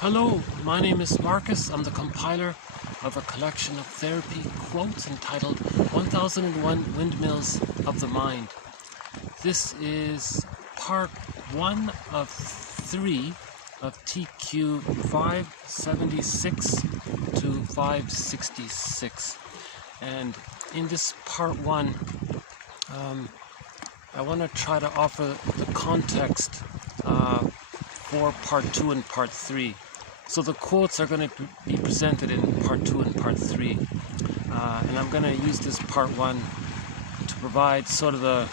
Hello, my name is Marcus. I'm the compiler of a collection of therapy quotes entitled 1001 Windmills of the Mind. This is part 1 of 3 of TQ 576 to 566. And in this part 1, I want to try to offer the context for part 2 and part 3. So the quotes are going to be presented in part 2 and part 3. And I'm going to use this part 1 to provide sort of the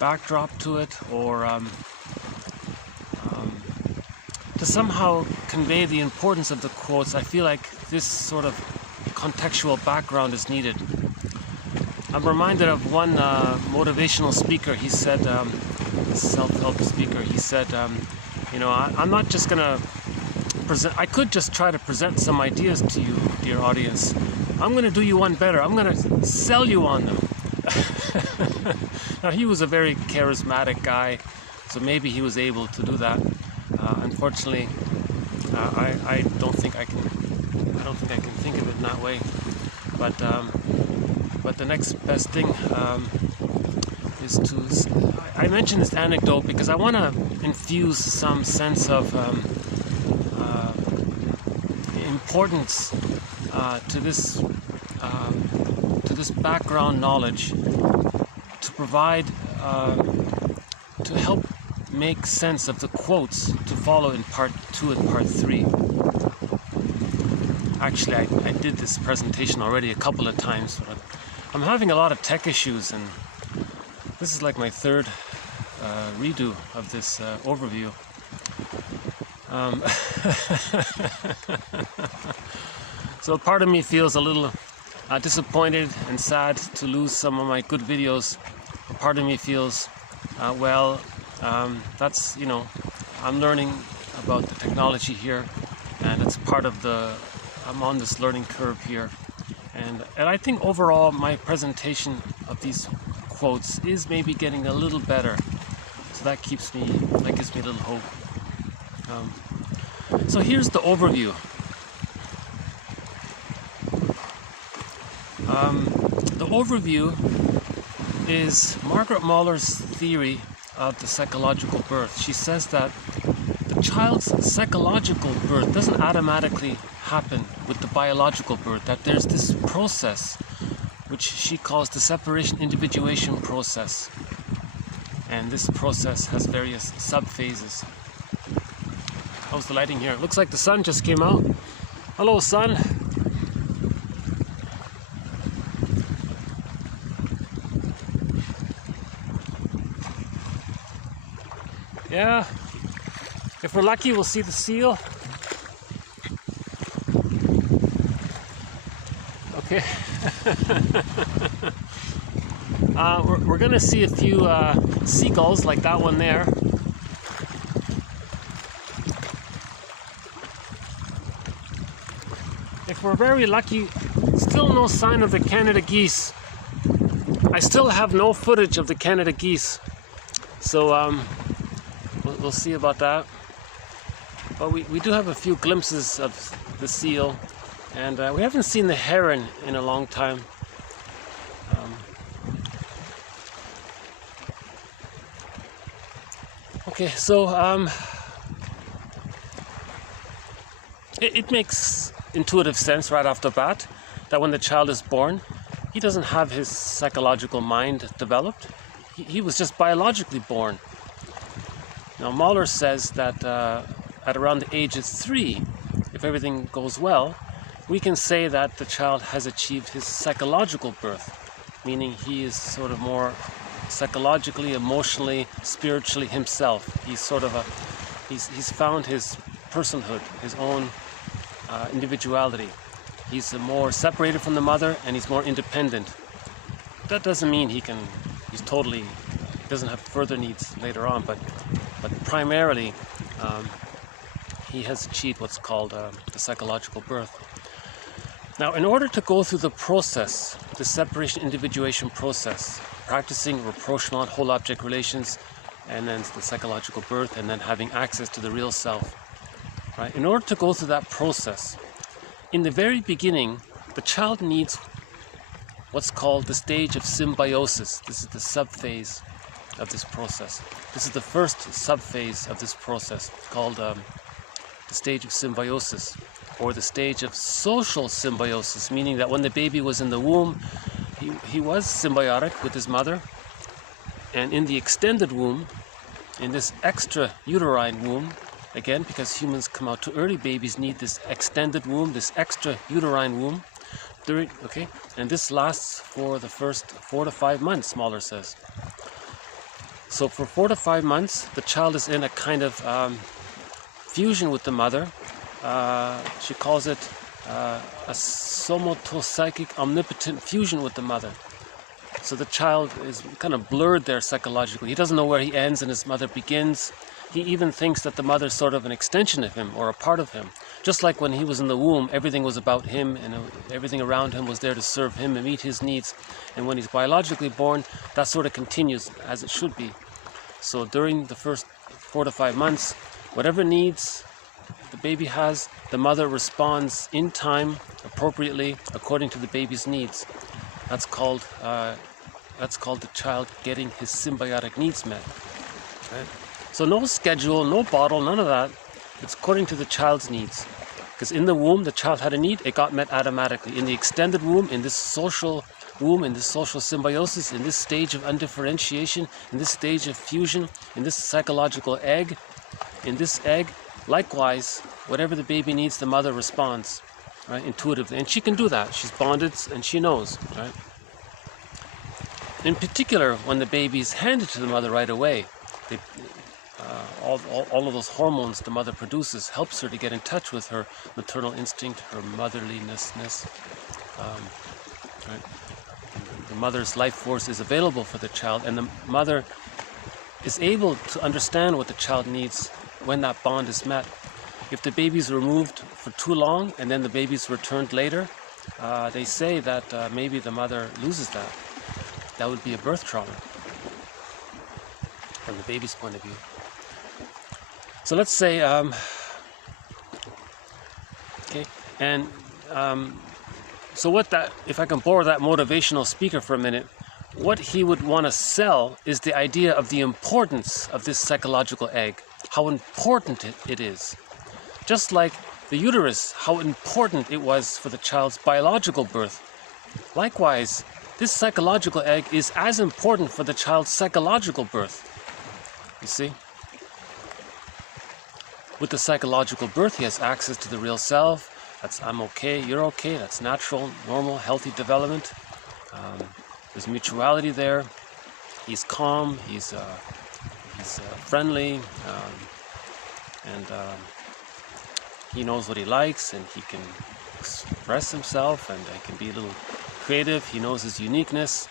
backdrop to it, or to somehow convey the importance of the quotes. I feel like this sort of contextual background is needed. I'm reminded of one motivational speaker. He said, self-help speaker, he said, I'm not just going to present, I could just try to present some ideas to you, dear audience. I'm going to do you one better. I'm going to sell you on them. Now, he was a very charismatic guy, so maybe he was able to do that. Unfortunately, I don't think I can think of it in that way. But the next best thing is to. I mention this anecdote because I want to infuse some sense of importance to this background knowledge, to provide to help make sense of the quotes to follow in part 2 and part 3. Actually, I did this presentation already a couple of times, but I'm having a lot of tech issues, and this is like my third redo of this overview. So part of me feels a little disappointed and sad to lose some of my good videos. A part of me feels, that's, I'm learning about the technology here, and it's part of I'm on this learning curve here. And I think overall my presentation of these quotes is maybe getting a little better. So that gives me a little hope. So here's the overview. The overview is Margaret Muller's theory of the psychological birth. She says that the child's psychological birth doesn't automatically happen with the biological birth, that there's this process which she calls the separation individuation process. And this process has various sub-phases. How's the lighting here? It looks like the sun just came out. Hello, sun. Yeah, if we're lucky, we'll see the seal. Okay. We're going to see a few seagulls like that one there. If we're very lucky, still no sign of the Canada geese. I still have no footage of the Canada geese. So we'll see about that. But we do have a few glimpses of the seal. And we haven't seen the heron in a long time. Okay, so it makes intuitive sense right off the bat that when the child is born, he doesn't have his psychological mind developed. He was just biologically born. Now, Mahler says that at around the age of 3, if everything goes well, we can say that the child has achieved his psychological birth, meaning he is sort of more psychologically, emotionally, spiritually himself. He's sort of he's found his personhood, his own individuality. He's more separated from the mother, and he's more independent. That doesn't mean he doesn't have further needs later on, but primarily he has achieved what's called the psychological birth. Now, in order to go through the process, the separation individuation process, practicing rapprochement, whole object relations, and then the psychological birth, and then having access to the real self. Right? In order to go through that process, in the very beginning, the child needs what's called the stage of symbiosis. This is the subphase of this process. This is the first subphase of this process, called the stage of symbiosis, or the stage of social symbiosis, meaning that when the baby was in the womb, he was symbiotic with his mother, and in the extended womb, in this extra uterine womb, again, because humans come out too early, babies need this extended womb, this extra uterine womb, and this lasts for the first 4 to 5 months, Mahler says. So for 4 to 5 months, the child is in a kind of fusion with the mother. She calls it a somatopsychic omnipotent fusion with the mother. So the child is kind of blurred there psychologically. He doesn't know where he ends and his mother begins. He even thinks that the mother is sort of an extension of him or a part of him. Just like when he was in the womb, everything was about him and everything around him was there to serve him and meet his needs. And when he's biologically born, that sort of continues as it should be. So during the first 4 to 5 months, whatever needs the baby has, the mother responds in time, appropriately, according to the baby's needs. That's called the child getting his symbiotic needs met. Right? So no schedule, no bottle, none of that. It's according to the child's needs. Because in the womb, the child had a need, it got met automatically. In the extended womb, in this social womb, in this social symbiosis, in this stage of undifferentiation, in this stage of fusion, in this psychological egg, in this egg, likewise, whatever the baby needs, the mother responds, right, intuitively. And she can do that. She's bonded and she knows, right? In particular, when the baby's handed to the mother right away, all of those hormones the mother produces helps her to get in touch with her maternal instinct, her motherliness. Right? The mother's life force is available for the child, and the mother is able to understand what the child needs when that bond is met. If the baby's removed for too long and then the baby's returned later, they say that maybe the mother loses that. That would be a birth trauma from the baby's point of view. So let's say, so what that, if I can borrow that motivational speaker for a minute, what he would want to sell is the idea of the importance of this psychological egg, how important it is. Just like the uterus, how important it was for the child's biological birth. Likewise, this psychological egg is as important for the child's psychological birth. You see? With the psychological birth, he has access to the real self. That's I'm okay, you're okay. That's natural, normal, healthy development. There's mutuality there. He's calm, he's friendly, and he knows what he likes, and he can express himself, and he can be a little creative. He knows his uniqueness.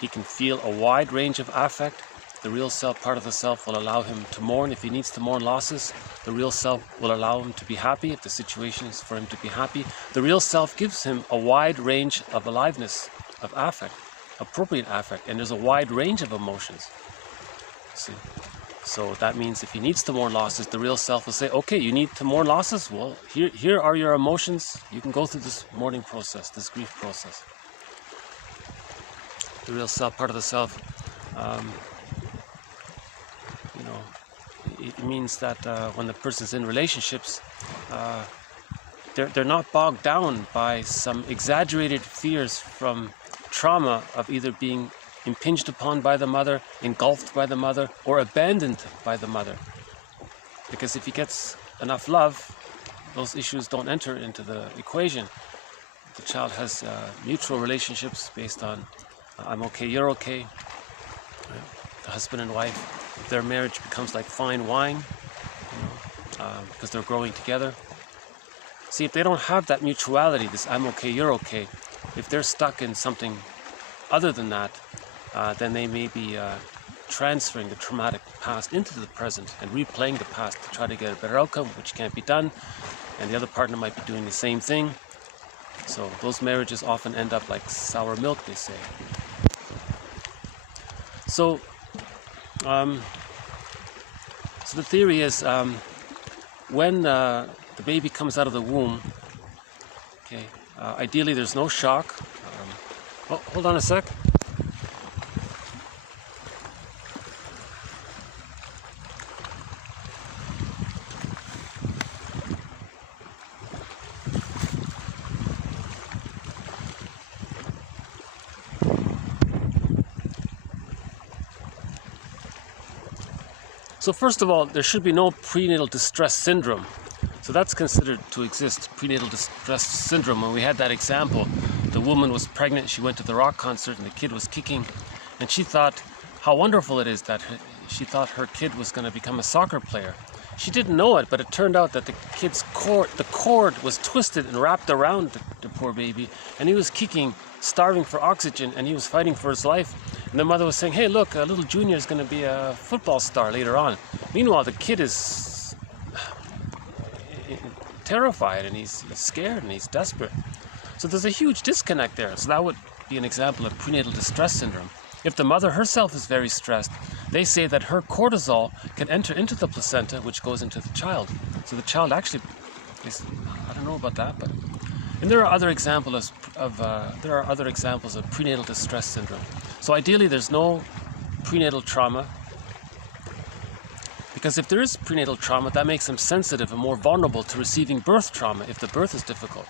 He can feel a wide range of affect. The real self, part of the self, will allow him to mourn if he needs to mourn losses. The real self will allow him to be happy if the situation is for him to be happy. The real self gives him a wide range of aliveness, of affect, appropriate affect, and there's a wide range of emotions. See? So that means if he needs to mourn losses, the real self will say, okay, you need to mourn losses? Well, here are your emotions. You can go through this mourning process, this grief process. The real self, part of the self, it means that when the person's in relationships, they're not bogged down by some exaggerated fears from trauma of either being impinged upon by the mother, engulfed by the mother, or abandoned by the mother. Because if he gets enough love, those issues don't enter into the equation. The child has mutual relationships based on I'm okay, you're okay. Right? The husband and wife, their marriage becomes like fine wine, because they're growing together. See, if they don't have that mutuality, this I'm okay, you're okay, if they're stuck in something other than that, then they may be transferring the traumatic past into the present and replaying the past to try to get a better outcome, which can't be done, and the other partner might be doing the same thing. So those marriages often end up like sour milk, they say. So So the theory is when the baby comes out of the womb, okay, ideally there's no shock. Oh, hold on a sec. So first of all, there should be no prenatal distress syndrome. So that's considered to exist, prenatal distress syndrome. When we had that example, the woman was pregnant, she went to the rock concert and the kid was kicking, and she thought how wonderful it is that she thought her kid was going to become a soccer player. She didn't know it, but it turned out that the kid's cord was twisted and wrapped around the poor baby, and he was kicking, starving for oxygen, and he was fighting for his life. And the mother was saying, hey, look, little Junior is going to be a football star later on. Meanwhile, the kid is terrified, and he's scared, and he's desperate. So there's a huge disconnect there. So that would be an example of prenatal distress syndrome. If the mother herself is very stressed, they say that her cortisol can enter into the placenta, which goes into the child. So the child actually is, I don't know about that, but... And there are other examples of prenatal distress syndrome. So ideally, there's no prenatal trauma, because if there is prenatal trauma, that makes them sensitive and more vulnerable to receiving birth trauma if the birth is difficult.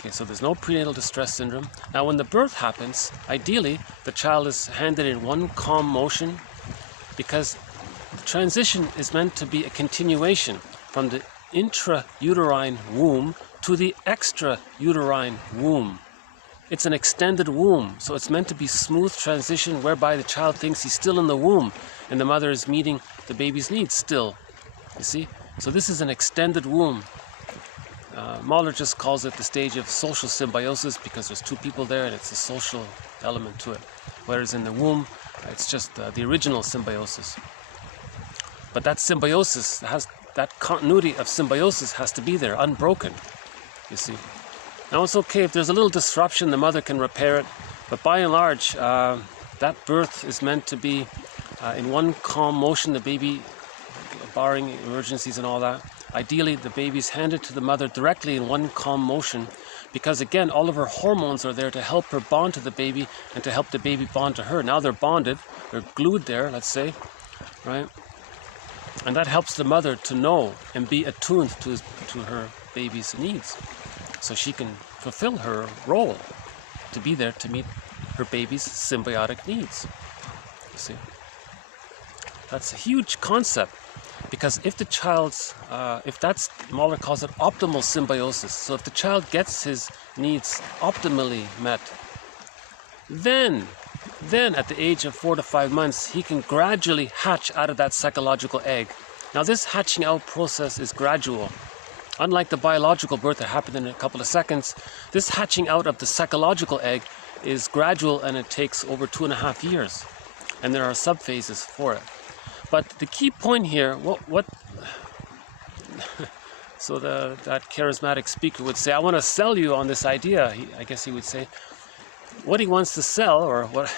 Okay, so there's no prenatal distress syndrome. Now, when the birth happens, ideally, the child is handed in one calm motion, because the transition is meant to be a continuation from the intrauterine womb to the extrauterine womb. It's an extended womb, so it's meant to be smooth transition whereby the child thinks he's still in the womb and the mother is meeting the baby's needs still. You see? So this is an extended womb. Mahler just calls it the stage of social symbiosis because there's two people there and it's a social element to it. Whereas in the womb, it's just the original symbiosis. But that symbiosis that continuity of symbiosis has to be there, unbroken. You see. Now it's okay if there's a little disruption, the mother can repair it, but by and large, that birth is meant to be in one calm motion, the baby, barring emergencies and all that. Ideally, the baby's handed to the mother directly in one calm motion, because again, all of her hormones are there to help her bond to the baby and to help the baby bond to her. Now they're bonded, they're glued there, let's say, right? And that helps the mother to know and be attuned to her baby's needs, so she can fulfill her role to be there to meet her baby's symbiotic needs. You see, that's a huge concept, because if the child's, Mahler calls it optimal symbiosis, so if the child gets his needs optimally met, then at the age of 4 to 5 months, he can gradually hatch out of that psychological egg. Now this hatching out process is gradual. Unlike the biological birth that happened in a couple of seconds, this hatching out of the psychological egg is gradual, and it takes over 2.5 years. And there are subphases for it. But the key point here, so that charismatic speaker would say, I want to sell you on this idea. I guess he would say, what he wants to sell, or what,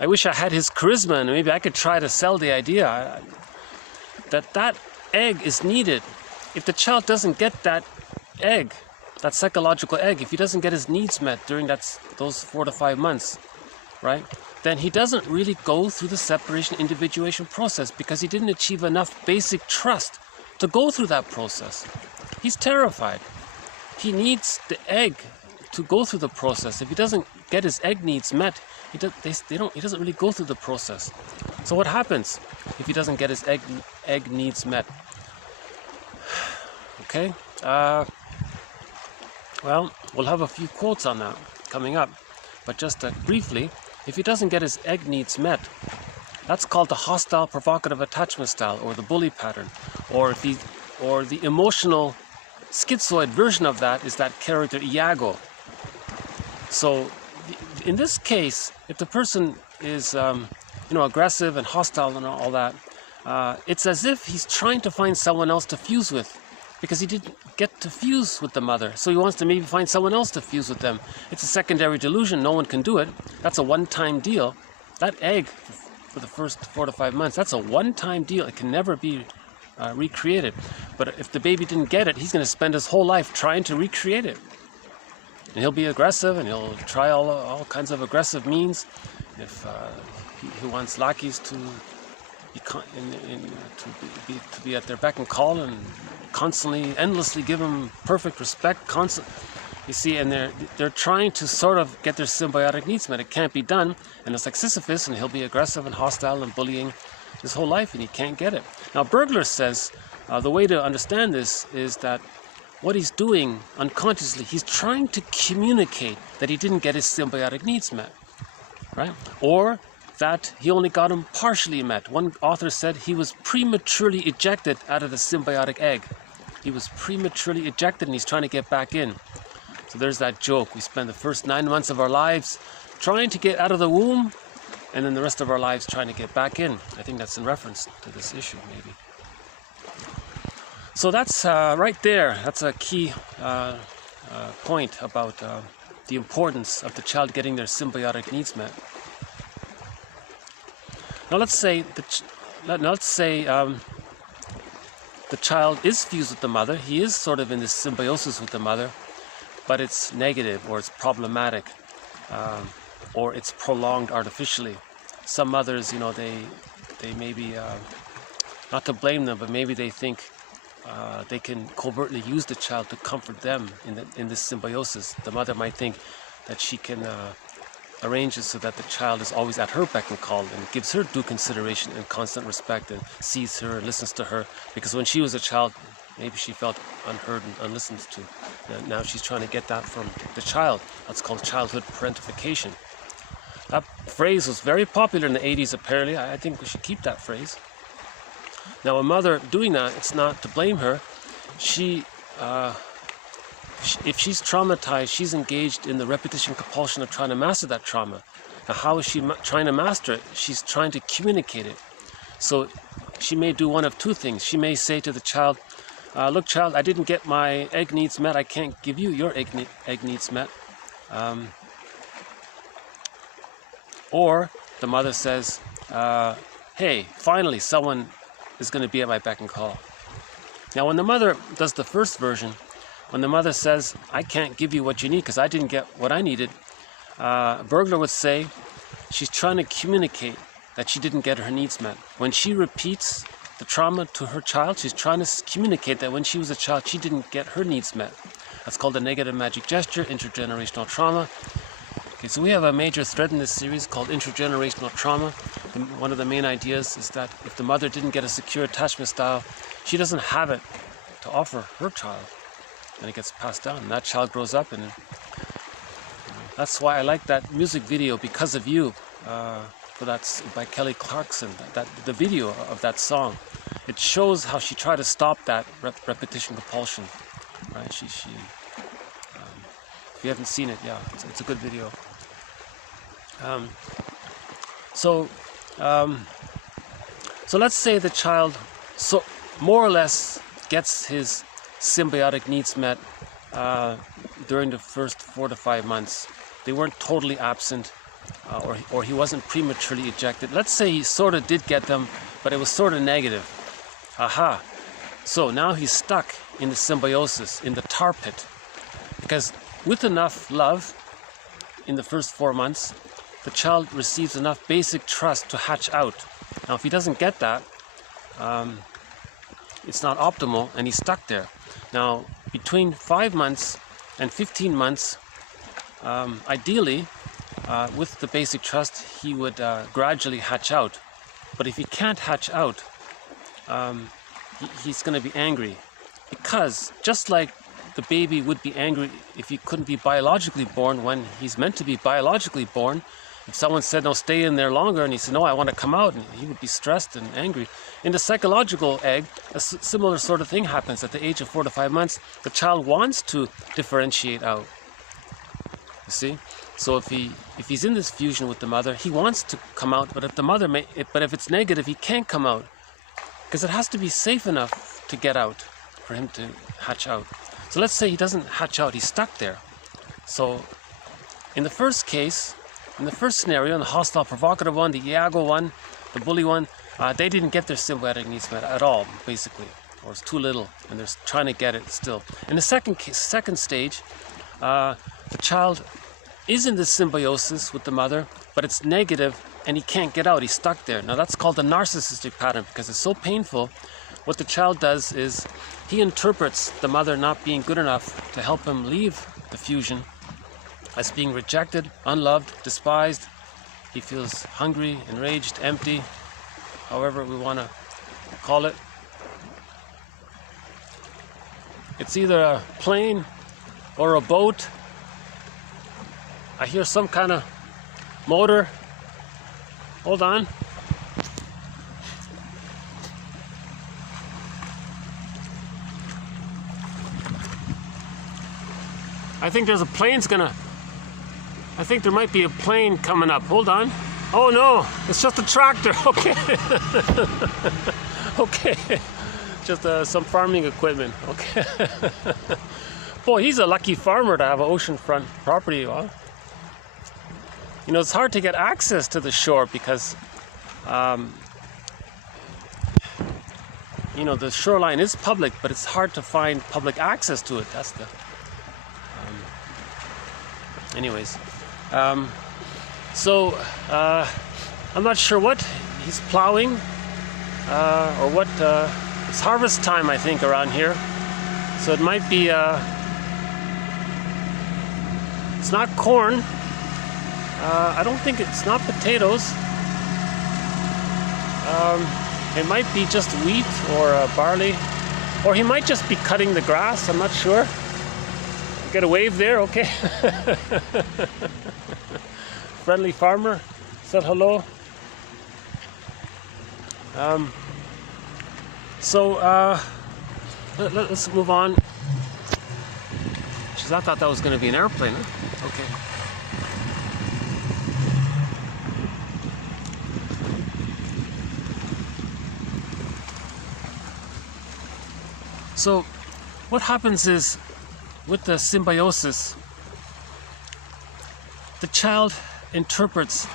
I wish I had his charisma and maybe I could try to sell the idea that egg is needed. If the child doesn't get that egg, that psychological egg, if he doesn't get his needs met during those 4 to 5 months, right, then he doesn't really go through the separation individuation process, because he didn't achieve enough basic trust to go through that process. He's terrified. He needs the egg to go through the process. If he doesn't get his egg needs met, he doesn't really go through the process. So what happens if he doesn't get his egg needs met? Okay, well, we'll have a few quotes on that coming up, but just briefly, if he doesn't get his egg needs met, that's called the hostile provocative attachment style, or the bully pattern, or the emotional schizoid version of that is that character Iago. So in this case, if the person is aggressive and hostile and all that, it's as if he's trying to find someone else to fuse with, because he didn't get to fuse with the mother. So he wants to maybe find someone else to fuse with them. It's a secondary delusion. No one can do it. That's a one-time deal. That egg, for the first 4 to 5 months. That's a one-time deal. It can never be recreated. But if the baby didn't get it, he's going to spend his whole life trying to recreate it. And he'll be aggressive, and he'll try all kinds of aggressive means. If he wants lackeys to be at their beck and call, and constantly, endlessly give him perfect respect, you see, and they're trying to sort of get their symbiotic needs met. It can't be done, and it's like Sisyphus, and he'll be aggressive and hostile and bullying his whole life, and he can't get it. Now, Burgner says the way to understand this is that what he's doing unconsciously, he's trying to communicate that he didn't get his symbiotic needs met, right? Or that he only got them partially met. One author said he was prematurely ejected out of the symbiotic egg. He was prematurely ejected, and he's trying to get back in. So there's that joke. We spend the first 9 months of our lives trying to get out of the womb, and then the rest of our lives trying to get back in. I think that's in reference to this issue, maybe. So that's right there. That's a key point about the importance of the child getting their symbiotic needs met. Now let's say the child is fused with the mother. He is sort of in this symbiosis with the mother, but it's negative, or it's problematic, or it's prolonged artificially. Some mothers, you know, they maybe, not to blame them, but maybe they think they can covertly use the child to comfort them in this symbiosis. The mother might think that she can arrange it so that the child is always at her beck and call, and gives her due consideration and constant respect, and sees her and listens to her, because when she was a child, maybe she felt unheard and unlistened to. And now she's trying to get that from the child. That's called childhood parentification. That phrase was very popular in the 80s, apparently. I think we should keep that phrase. Now, a mother doing that, it's not to blame her. If she's traumatized, she's engaged in the repetition compulsion of trying to master that trauma. Now, how is she trying to master it? She's trying to communicate it. So she may do one of two things. She may say to the child, look, child, I didn't get my egg needs met. I can't give you your egg needs met. Or the mother says, hey, finally someone is going to be at my beck and call. Now, when the mother does the first version, when the mother says, I can't give you what you need because I didn't get what I needed, Burgner would say she's trying to communicate that she didn't get her needs met. When she repeats the trauma to her child, she's trying to communicate that when she was a child, she didn't get her needs met. That's called the negative magic gesture, intergenerational trauma. Okay, so we have a major thread in this series called intergenerational trauma. One of the main ideas is that if the mother didn't get a secure attachment style, she doesn't have it to offer her child. And it gets passed down, and that child grows up, and that's why I like that music video, Because of You, that's by Kelly Clarkson, the video of that song. It shows how she tried to stop that repetition compulsion, right? If you haven't seen it, yeah, it's a good video. So let's say the child, more or less, gets his symbiotic needs met during the first 4 to 5 months. They weren't totally absent, or he wasn't prematurely ejected. Let's say he sort of did get them, but it was sort of negative. Aha! So now he's stuck in the symbiosis, in the tar pit. Because with enough love in the first 4 months, the child receives enough basic trust to hatch out. Now, if he doesn't get that, it's not optimal, and he's stuck there. Now, between 5 months and 15 months, ideally, with the basic trust, he would gradually hatch out. But if he can't hatch out, he's going to be angry. Because just like the baby would be angry if he couldn't be biologically born when he's meant to be biologically born, if someone said, no, stay in there longer, and he said, no, I want to come out, and he would be stressed and angry. In the psychological egg, a similar sort of thing happens. At the age of 4 to 5 months, the child wants to differentiate out. You see? So if he's in this fusion with the mother, he wants to come out, but if it's negative, he can't come out. Because it has to be safe enough to get out for him to hatch out. So let's say he doesn't hatch out, he's stuck there. So in the first case, in the first scenario, in the hostile provocative one, the Iago one, the bully one, they didn't get their symbiotic needs met at all, basically, or it's too little, and they're trying to get it still. In the second stage, the child is in the symbiosis with the mother, but it's negative, and he can't get out. He's stuck there. Now that's called the narcissistic pattern because it's so painful. What the child does is he interprets the mother not being good enough to help him leave the fusion as being rejected, unloved, despised. He feels hungry, enraged, empty, however we want to call it. It's either a plane or a boat. I hear some kind of motor. Hold on. I think there's a plane's gonna... I think there might be a plane coming up. Hold on. Oh no, it's just a tractor. Okay. Okay. Just some farming equipment. Okay. Boy, he's a lucky farmer to have an oceanfront property. Huh? You know, it's hard to get access to the shore because, you know, the shoreline is public, but it's hard to find public access to it. That's the... anyways. So, I'm not sure what he's plowing, or what, it's harvest time, I think, around here. So it might be, it's not corn. I don't think it's not potatoes. It might be just wheat or barley, or he might just be cutting the grass. I'm not sure. Get a wave there, okay. Friendly farmer said hello. Let's move on. Jeez, I thought that was going to be an airplane. Huh? Okay. So, what happens is, with the symbiosis, the child interprets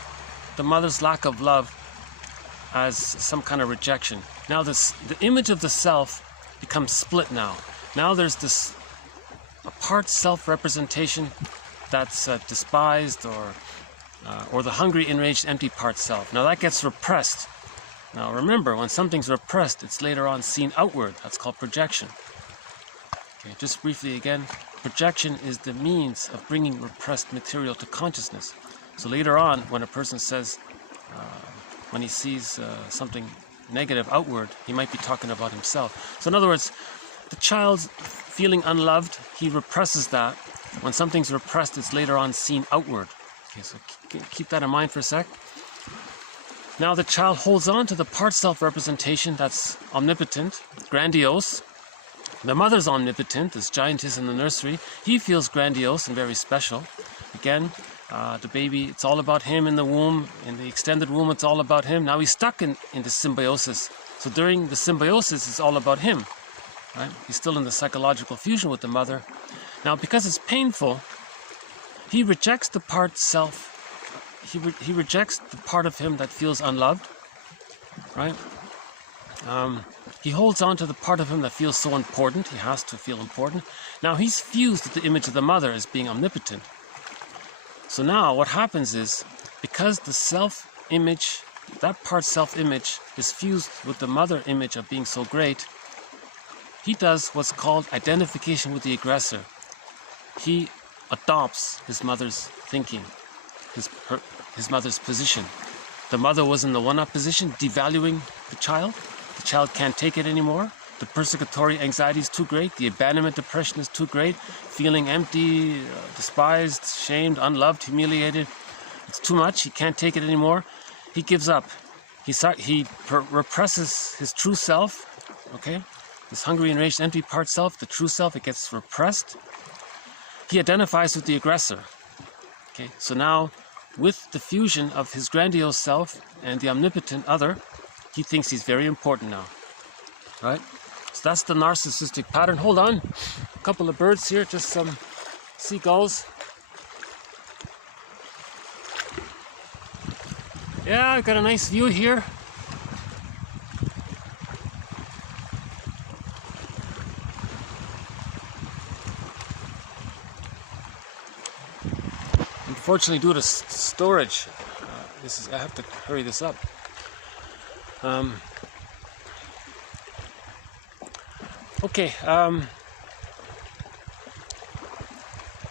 the mother's lack of love as some kind of rejection. Now the image of the self becomes split now. Now there's this a part self-representation that's despised, or the hungry, enraged, empty part self. Now that gets repressed. Now remember, when something's repressed, it's later on seen outward. That's called projection. Okay, just briefly again, projection is the means of bringing repressed material to consciousness. So later on, when a person says, when he sees something negative outward, he might be talking about himself. So in other words, the child's feeling unloved, he represses that. When something's repressed, it's later on seen outward. Okay, so keep that in mind for a sec. Now the child holds on to the part self-representation that's omnipotent, grandiose. The mother's omnipotent, this giantess in the nursery. He feels grandiose and very special. Again, the baby, it's all about him in the womb. In the extended womb, it's all about him. Now he's stuck in the symbiosis. So during the symbiosis, it's all about him. Right? He's still in the psychological fusion with the mother. Now, because it's painful, he rejects the part self. He rejects the part of him that feels unloved. Right? He holds on to the part of him that feels so important. He has to feel important. Now he's fused with the image of the mother as being omnipotent. So now what happens is, because the self-image, that part self-image is fused with the mother image of being so great, he does what's called identification with the aggressor. He adopts his mother's thinking, his mother's position. The mother was in the one-up position, devaluing the child. The child can't take it anymore. The persecutory anxiety is too great. The abandonment depression is too great. Feeling empty, despised, shamed, unloved, humiliated. It's too much. He can't take it anymore. He gives up. He represses his true self. Okay? This hungry, enraged, empty part self, the true self, it gets repressed. He identifies with the aggressor. Okay? So now, with the fusion of his grandiose self and the omnipotent other, he thinks he's very important now, right? So that's the narcissistic pattern. Hold on, a couple of birds here, just some seagulls. Yeah, I've got a nice view here. Unfortunately, due to storage, I have to hurry this up. Okay.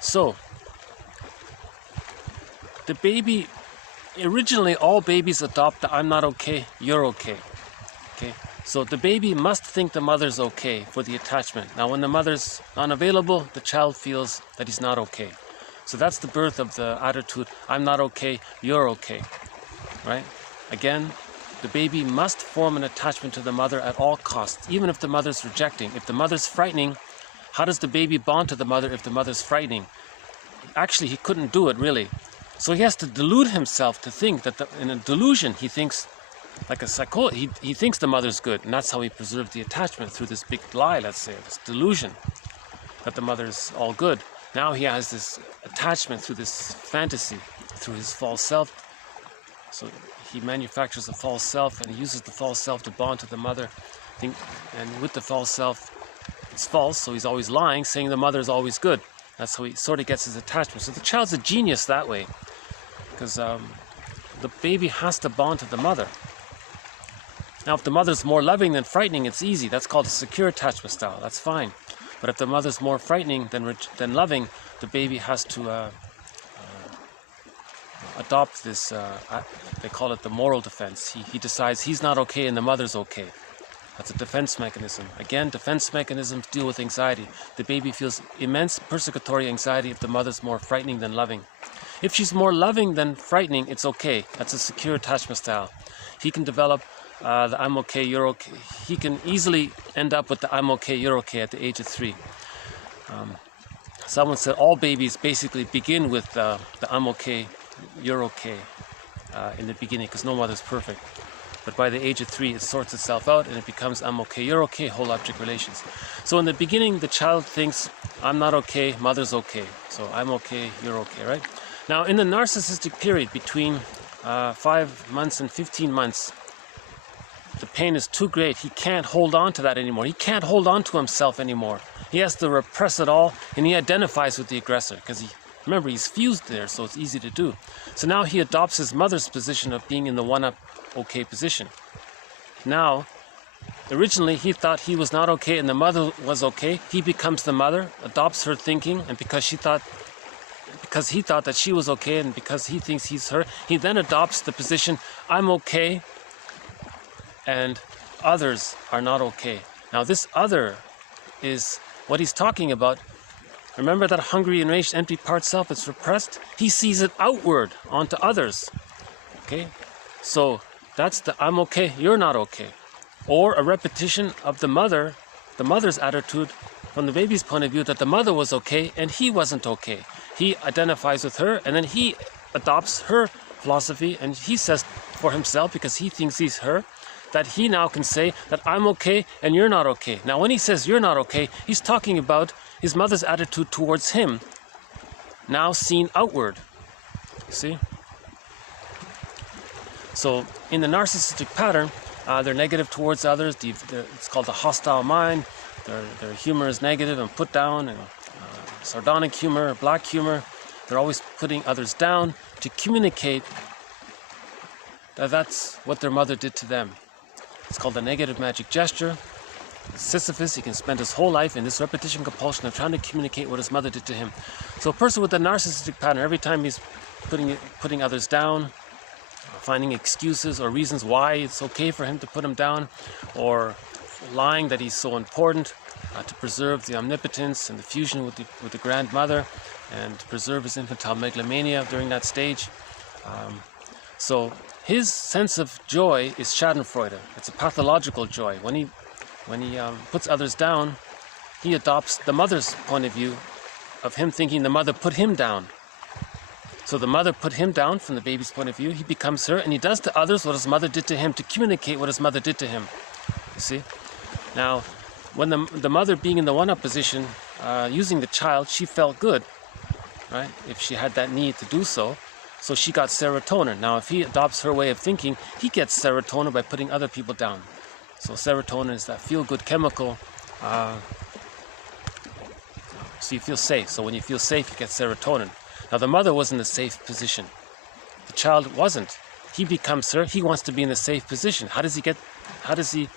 So the baby. Originally, all babies adopt the "I'm not okay, you're okay." Okay. So the baby must think the mother's okay for the attachment. Now, when the mother's unavailable, the child feels that he's not okay. So that's the birth of the attitude, I'm not okay, you're okay, right? Again, the baby must form an attachment to the mother at all costs, even if the mother's rejecting. If the mother's frightening, how does the baby bond to the mother if the mother's frightening? Actually, he couldn't do it, really. So he has to delude himself to think that in a delusion, he thinks, like a he thinks the mother's good, and that's how he preserved the attachment through this big lie, let's say, this delusion that the mother's all good. Now he has this attachment through this fantasy, through his false self. So he manufactures a false self, and he uses the false self to bond to the mother. And with the false self, it's false, so he's always lying, saying the mother is always good. That's how he sort of gets his attachment. So the child's a genius that way, because the baby has to bond to the mother. Now, if the mother's more loving than frightening, it's easy. That's called a secure attachment style. That's fine. But if the mother's more frightening than loving, the baby has to adopt this, they call it the moral defense. He decides he's not okay and the mother's okay. That's a defense mechanism. Again, defense mechanisms deal with anxiety. The baby feels immense persecutory anxiety if the mother's more frightening than loving. If she's more loving than frightening, it's okay. That's a secure attachment style. He can develop the I'm okay, you're okay. He can easily end up with the I'm okay, you're okay at the age of 3. Someone said all babies basically begin with the I'm okay, you're okay in the beginning, because no mother's perfect. But by the age of 3, it sorts itself out and it becomes I'm okay, you're okay, whole object relations. So in the beginning, the child thinks I'm not okay, mother's okay. So I'm okay, you're okay, right? Now in the narcissistic period between 5 months and 15 months, the pain is too great. He can't hold on to that anymore. He can't hold on to himself anymore. He has to repress it all, and he identifies with the aggressor because remember, he's fused there, so it's easy to do. So now he adopts his mother's position of being in the one-up okay position. Now, originally he thought he was not okay and the mother was okay. He becomes the mother, adopts her thinking, and because he thought that she was okay and because he thinks he's her, he then adopts the position, I'm okay, and others are not okay. Now this other is what he's talking about. Remember that hungry, enraged, empty part self is repressed? He sees it outward onto others. Okay? So that's the I'm okay, you're not okay. Or a repetition of the mother's attitude from the baby's point of view that the mother was okay and he wasn't okay. He identifies with her and then he adopts her philosophy and he says for himself, because he thinks he's her, that he now can say that I'm okay and you're not okay. Now when he says you're not okay, he's talking about his mother's attitude towards him, now seen outward. You see? So in the narcissistic pattern, they're negative towards others. It's called the hostile mind. Their humor is negative and put down, and sardonic humor, black humor. They're always putting others down to communicate that that's what their mother did to them. It's called the negative magic gesture. Sisyphus, he can spend his whole life in this repetition compulsion of trying to communicate what his mother did to him. So a person with a narcissistic pattern, every time he's putting others down, finding excuses or reasons why it's okay for him to put them down, or lying that he's so important to preserve the omnipotence and the fusion with the grandmother and to preserve his infantile megalomania during that stage. So his sense of joy is Schadenfreude. It's a pathological joy. When he puts others down, he adopts the mother's point of view of him thinking the mother put him down. So the mother put him down from the baby's point of view. He becomes her, and he does to others what his mother did to him to communicate what his mother did to him. You see? Now, when the mother being in the one-up position, using the child, she felt good, right? If she had that need to do so. So she got serotonin. Now, if he adopts her way of thinking, he gets serotonin by putting other people down. So serotonin is that feel-good chemical. So you feel safe. So when you feel safe, you get serotonin. Now the mother was in a safe position. The child wasn't. He becomes her. He wants to be in a safe position. How does he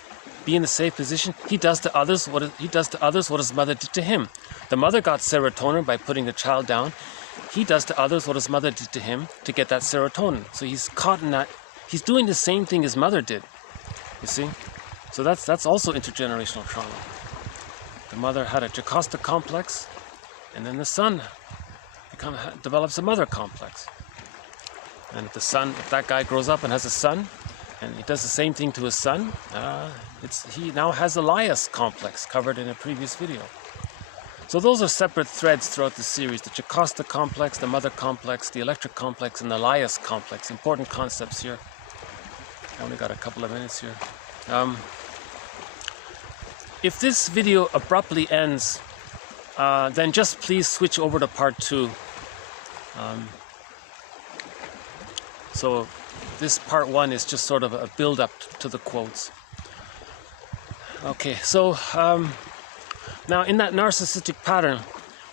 be in a safe position? He does to others what his mother did to him. The mother got serotonin by putting the child down. He does to others what his mother did to him to get that serotonin. So he's caught in that. He's doing the same thing his mother did. You see? So that's also intergenerational trauma. The mother had a Jocasta complex, and then the son develops a mother complex. And if that guy grows up and has a son, and he does the same thing to his son, he now has a Elias complex, covered in a previous video. So those are separate threads throughout the series: the Jocasta complex, the mother complex, the electric complex, and the Elias complex. Important concepts here. I only got a couple of minutes here. If this video abruptly ends, then just please switch over to part 2. So this part 1 is just sort of a build-up to the quotes. Okay, so now in that narcissistic pattern,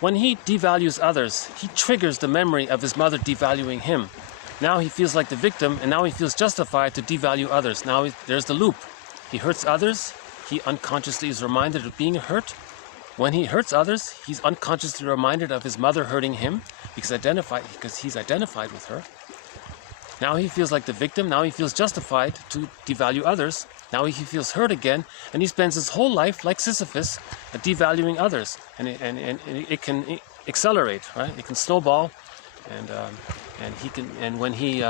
when he devalues others, he triggers the memory of his mother devaluing him. Now he feels like the victim, and now he feels justified to devalue others. Now there's the loop. He hurts others. He unconsciously is reminded of being hurt. When he hurts others, he's unconsciously reminded of his mother hurting him because he's identified with her. Now he feels like the victim. Now he feels justified to devalue others. Now he feels hurt again, and he spends his whole life like Sisyphus, devaluing others. And it can accelerate, right? It can snowball, and when he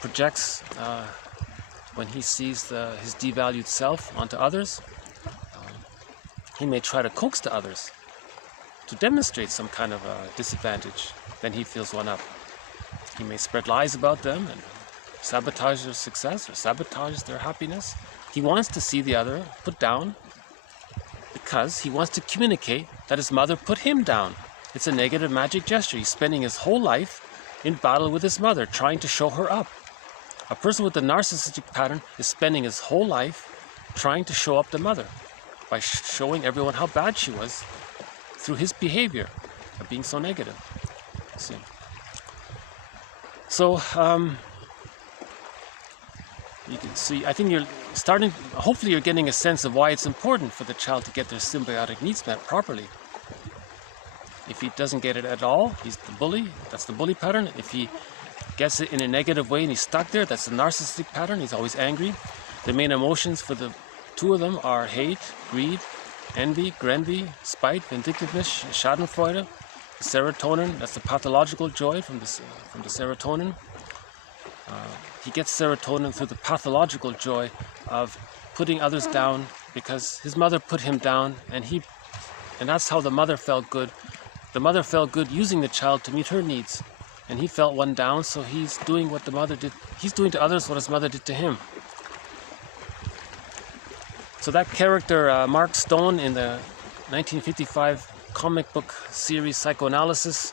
projects, when he sees his devalued self onto others, he may try to coax to others to demonstrate some kind of a disadvantage. Then he feels one up. He may spread lies about them and sabotage their success or sabotage their happiness. He wants to see the other put down because he wants to communicate that his mother put him down. It's a negative magic gesture. He's spending his whole life in battle with his mother, trying to show her up. A person with a narcissistic pattern is spending his whole life trying to show up the mother by showing everyone how bad she was through his behavior of being so negative. See? So you can see, I think you're starting, hopefully you're getting a sense of why it's important for the child to get their symbiotic needs met properly. If he doesn't get it at all, he's the bully. That's the bully pattern. If he gets it in a negative way and he's stuck there, that's the narcissistic pattern. He's always angry. The main emotions for the two of them are hate, greed, envy, grenvy, spite, vindictiveness, schadenfreude. The serotonin, that's the pathological joy from the serotonin. He gets serotonin through the pathological joy of putting others down because his mother put him down, and that's how the mother felt good. The mother felt good using the child to meet her needs, and he felt one down, so he's doing what the mother did. He's doing to others what his mother did to him. So that character, Mark Stone, in the 1955 comic book series Psychoanalysis,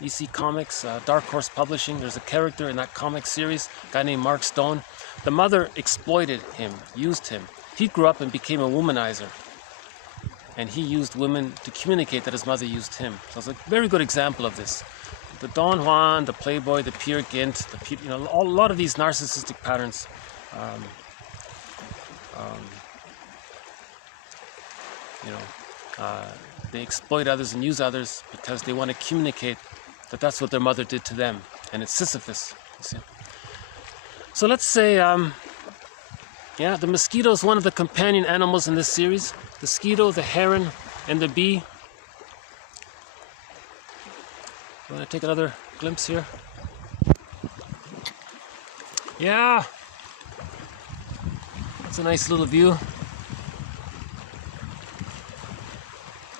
EC Comics, Dark Horse Publishing, there's a character in that comic series, a guy named Mark Stone. The mother exploited him, used him. He grew up and became a womanizer. And he used women to communicate that his mother used him. So it's a very good example of this. The Don Juan, the Playboy, the Peer Gynt, a lot of these narcissistic patterns they exploit others and use others because they want to communicate that that's what their mother did to them. And it's Sisyphus, you see. So let's say, the mosquito is one of the companion animals in this series. The mosquito, the heron, and the bee. You want to take another glimpse here? Yeah! That's a nice little view.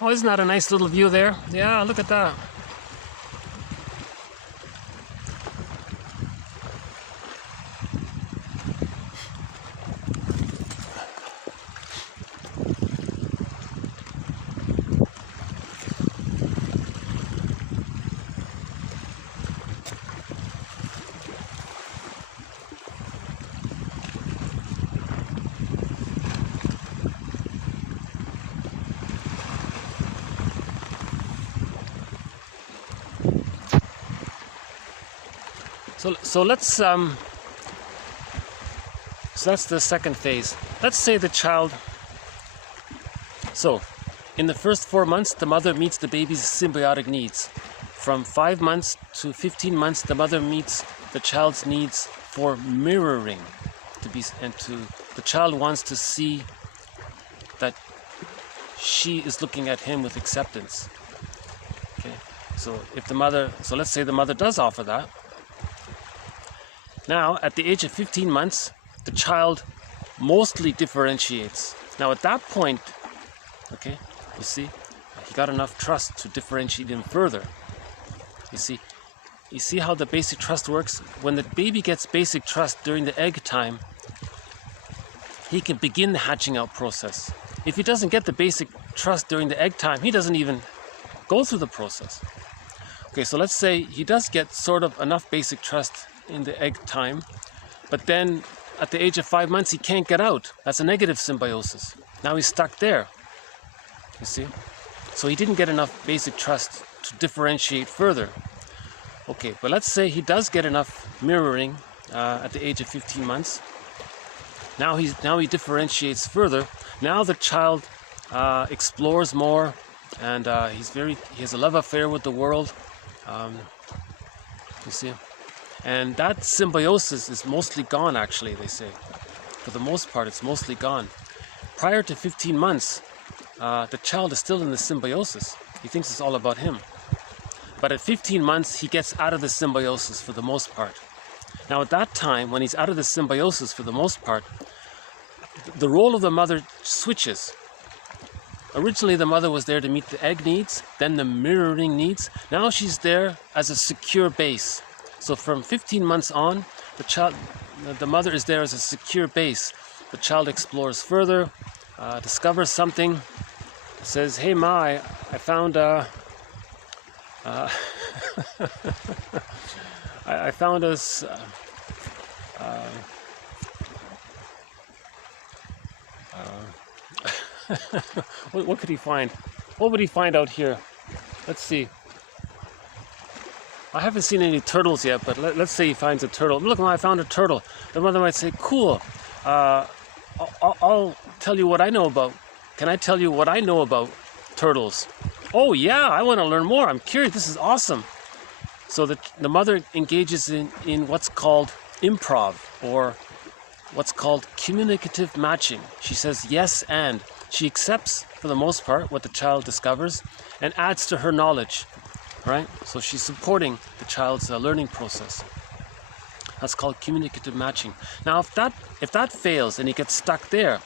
Oh, isn't that a nice little view there? Yeah, look at that. So let's so that's the second phase. Let's say the child. So, in the first 4 months, the mother meets the baby's symbiotic needs. From 5 months to 15 months, the mother meets the child's needs for mirroring. The child wants to see that she is looking at him with acceptance. Okay, so let's say the mother does offer that. Now, at the age of 15 months, the child mostly differentiates. Now, at that point, okay, you see, he got enough trust to differentiate him further. You see how the basic trust works? When the baby gets basic trust during the egg time, he can begin the hatching out process. If he doesn't get the basic trust during the egg time, he doesn't even go through the process. Okay, so let's say he does get sort of enough basic trust in the egg time, but then at the age of 5 months, he can't get out. That's a negative symbiosis. Now he's stuck there. You see? So he didn't get enough basic trust to differentiate further. Okay, but let's say he does get enough mirroring at the age of 15 months. Now he differentiates further. Now the child explores more, and he has a love affair with the world. You see? And that symbiosis is mostly gone, actually, they say. For the most part, it's mostly gone. Prior to 15 months, the child is still in the symbiosis. He thinks it's all about him. But at 15 months, he gets out of the symbiosis for the most part. Now, at that time, when he's out of the symbiosis for the most part, the role of the mother switches. Originally, the mother was there to meet the egg needs, then the mirroring needs. Now she's there as a secure base. So from 15 months on, the mother is there as a secure base. The child explores further, discovers something, says, "Hey Ma, I found I found us what could he find? What would he find out here? Let's see. I haven't seen any turtles yet, but let's say he finds a turtle. Look, I found a turtle. The mother might say, "Cool. I'll tell you what I know about. Can I tell you what I know about turtles?" "Oh yeah, I want to learn more. I'm curious. This is awesome." So the mother engages in what's called improv, or what's called communicative matching. She says yes and. She accepts, for the most part, what the child discovers and adds to her knowledge, right? So she's supporting the child's learning process. That's called communicative matching. Now, if that fails and he gets stuck there,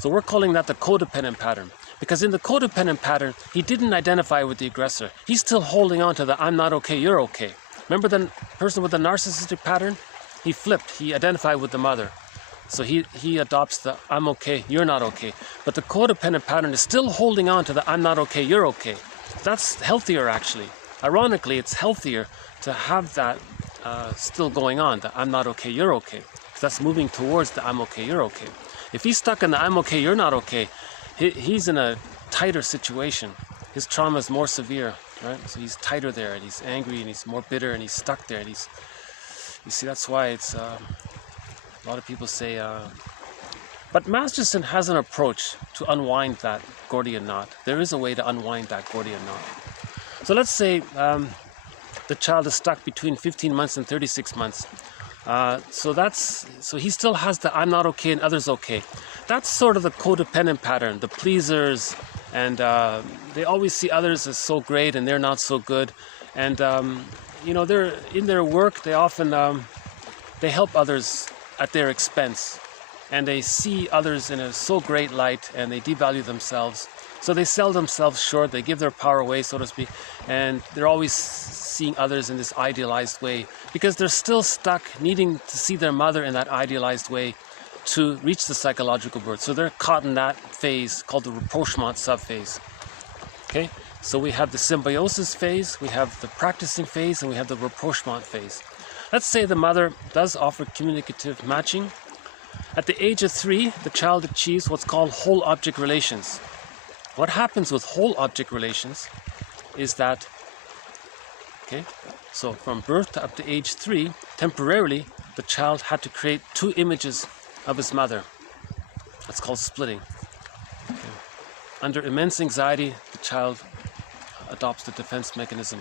so we're calling that the codependent pattern. Because in the codependent pattern, he didn't identify with the aggressor. He's still holding on to the "I'm not okay, you're okay." Remember the person with the narcissistic pattern? He flipped. He identified with the mother. So he adopts the "I'm okay, you're not okay." But the codependent pattern is still holding on to the "I'm not okay, you're okay." That's healthier, actually. Ironically, it's healthier to have that still going on, the "I'm not okay, you're okay." That's moving towards the "I'm okay, you're okay." If he's stuck in the "I'm okay, you're not okay," he's in a tighter situation. His trauma is more severe, right? So he's tighter there, and he's angry, and he's more bitter, and he's stuck there. And you see, that's why it's, a lot of people say, but Masterson has an approach to unwind that Gordian knot. There is a way to unwind that Gordian knot. So let's say the child is stuck between 15 months and 36 months. So he still has the "I'm not okay" and "others okay." That's sort of the codependent pattern, the pleasers, and they always see others as so great and they're not so good. And they're in their work, they often they help others at their expense, and they see others in a so great light, and they devalue themselves. So they sell themselves short, they give their power away, so to speak, and they're always seeing others in this idealized way because they're still stuck needing to see their mother in that idealized way to reach the psychological birth. So they're caught in that phase called the rapprochement subphase. Okay, so we have the symbiosis phase, we have the practicing phase, and we have the rapprochement phase. Let's say the mother does offer communicative matching. At the age of 3, the child achieves what's called whole object relations. What happens with whole object relations is that Okay, so from birth to up to age 3, temporarily, the child had to create 2 images of his mother. That's called splitting. Okay. Under immense anxiety, the child adopts the defense mechanism